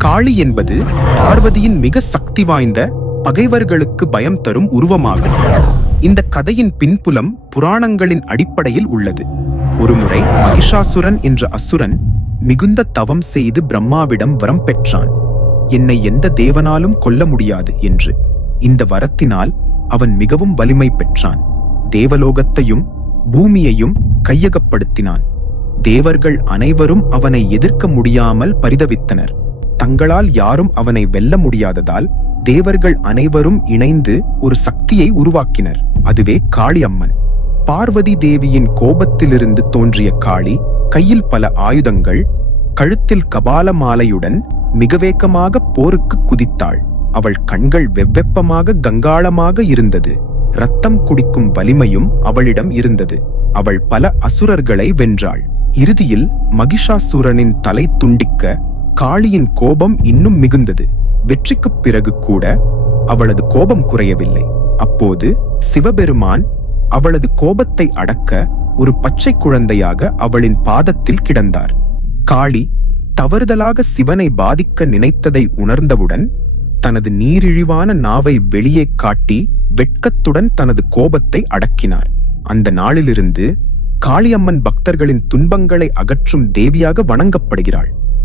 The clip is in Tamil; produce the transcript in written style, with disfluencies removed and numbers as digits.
காளி என்பது பார்வதியின் மிக சக்தி வாய்ந்த பகைவர்களுக்கு பயம் தரும் உருவமாகும். இந்த கதையின் பின்புலம் புராணங்களின் அடிப்படையில் உள்ளது. ஒருமுறை மகிஷாசுரன் என்ற அசுரன் மிகுந்த தவம் செய்து பிரம்மாவிடம் வரம் பெற்றான். என்னை எந்த தேவனாலும் கொல்ல முடியாது என்று. இந்த வரத்தினால் அவன் மிகவும் வலிமை பெற்றான். தேவலோகத்தையும் பூமியையும் கையகப்படுத்தினான். தேவர்கள் அனைவரும் அவனை எதிர்க்க முடியாமல் பரிதவித்தனர். தங்களால் யாரும் அவனை வெல்ல முடியாததால் தேவர்கள் அனைவரும் இணைந்து ஒரு சக்தியை உருவாக்கினர். அதுவே காளி அம்மன். பார்வதி தேவியின் கோபத்திலிருந்து தோன்றிய காளி கையில் பல ஆயுதங்கள், கழுத்தில் கபால மாலையுடன் மிக வேகமாக போருக்கு குதித்தாள். அவள் கண்கள் வெவ்வெப்பமாக கங்காளமாக இருந்தது. இரத்தம் குடிக்கும் வலிமையும் அவளிடம் இருந்தது. அவள் பல அசுரர்களை வென்றாள். இறுதியில் மகிஷாசுரனின் தலை துண்டிக்க காளியின் கோபம் இன்னும் மிகுந்தது. வெற்றிக்குப் பிறகு கூட அவளது கோபம் குறையவில்லை. அப்போது சிவபெருமான் அவளது கோபத்தை அடக்க ஒரு பச்சை குழந்தையாக அவளின் பாதத்தில் கிடந்தார். காளி தவறுதலாக சிவனை பாதிக்க நினைத்ததை உணர்ந்தவுடன் தனது நீரிழிவான நாவை வெளியே காட்டி வெட்கத்துடன் தனது கோபத்தை அடக்கினார். அந்த நாளிலிருந்து காளியம்மன் பக்தர்களின் துன்பங்களை அகற்றும் தேவியாக வணங்கப்படுகிறாள்.